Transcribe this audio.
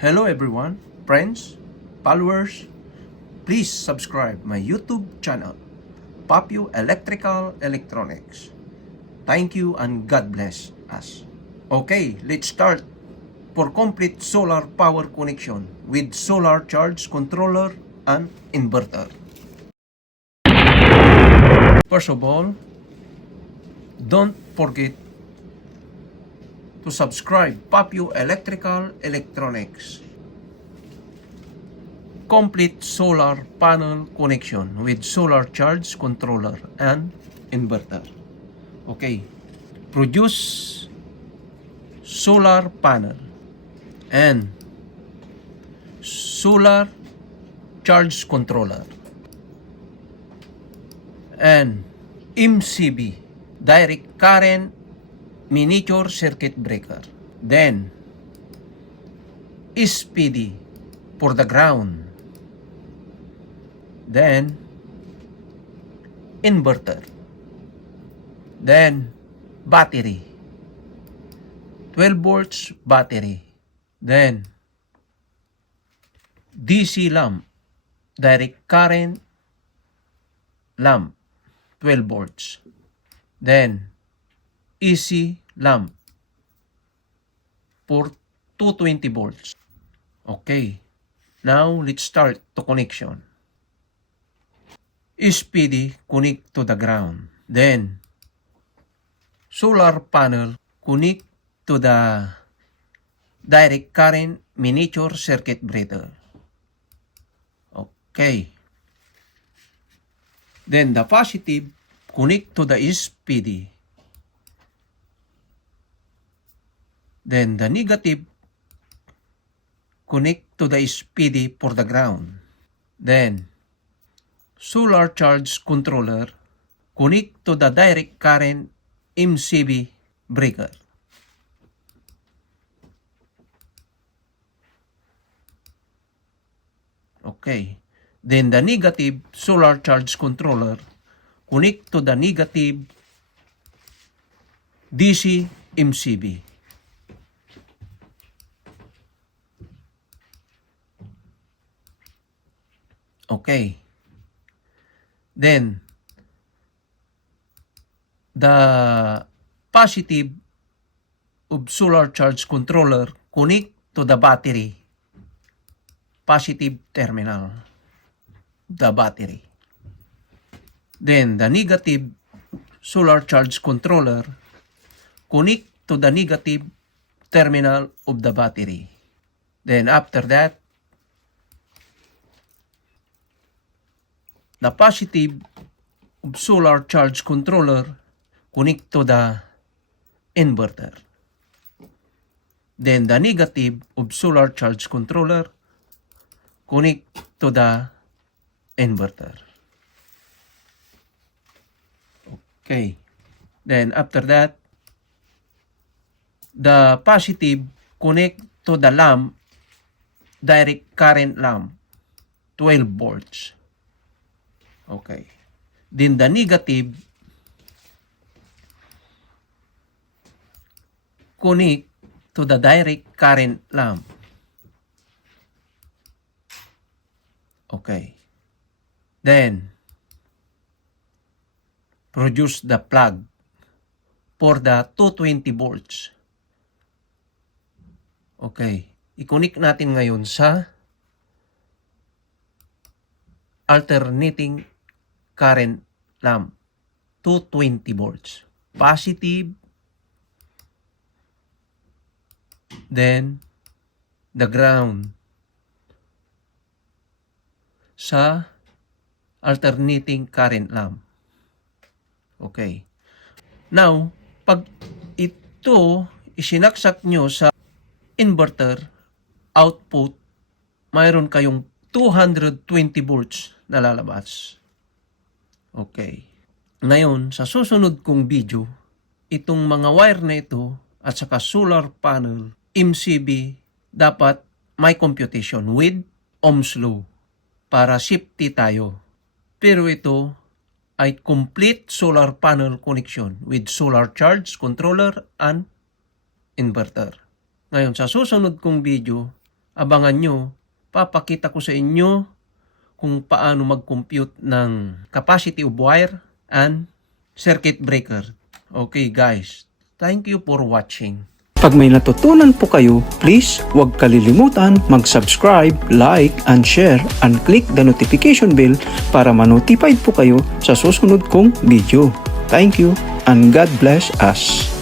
Hello everyone, friends, followers. Please subscribe my YouTube channel, Papio Electrical Electronics. Thank you and God bless us. Okay, let's start. For complete solar power connection with solar charge controller and inverter. First of all, don't forget to subscribe Papio Electrical Electronics. Complete solar panel connection with solar charge controller and inverter. Okay, produce solar panel and solar charge controller and MCB, direct current miniature circuit breaker. Then SPD for the ground. Then inverter. Then battery. 12 volts battery. Then DC lamp, direct current lamp, 12 volts. Then AC lamp for 220 volts. Okay, now let's start the connection. SPD connect to the ground. Then solar panel connect to the direct current miniature circuit breaker. Okay. Then the positive connect to the SPD. Then the negative connect to the SPD for the ground. Then solar charge controller connect to the direct current MCB breaker. Okay. Then the negative solar charge controller connect to the negative DC MCB. Okay. Then the positive of solar charge controller connect to the battery, positive terminal, the battery. Then the negative solar charge controller connect to the negative terminal of the battery. Then after that, the positive of solar charge controller connect to the inverter. Then the negative of solar charge controller connect to the inverter. Okay. Then after that, the positive connect to the lamp, direct current lamp, 12 volts. Okay. Then the negative connect to the direct current lamp. Okay. Then produce the plug for the 220 volts. Okay. I-connect natin ngayon sa alternating current lamp, 220 volts. Positive, then the ground sa alternating current lamp. Okay. Now, pag ito isinaksak nyo sa inverter output, mayroon kayong 220 volts na lalabas. Okay. Ngayon, sa susunod kong video, itong mga wire na ito at saka solar panel, MCB, dapat may computation with Ohm's law para safety tayo. Pero ito ay complete solar panel connection with solar charge controller and inverter. Ngayon, sa susunod kong video, abangan nyo, papakita ko sa inyo kung paano mag-compute ng capacity of wire and circuit breaker. Okay guys, thank you for watching. Pag may natutunan po kayo, please huwag kalilimutan mag-subscribe, like, and share, and click the notification bell para ma-notified po kayo sa susunod kong video. Thank you, and God bless us.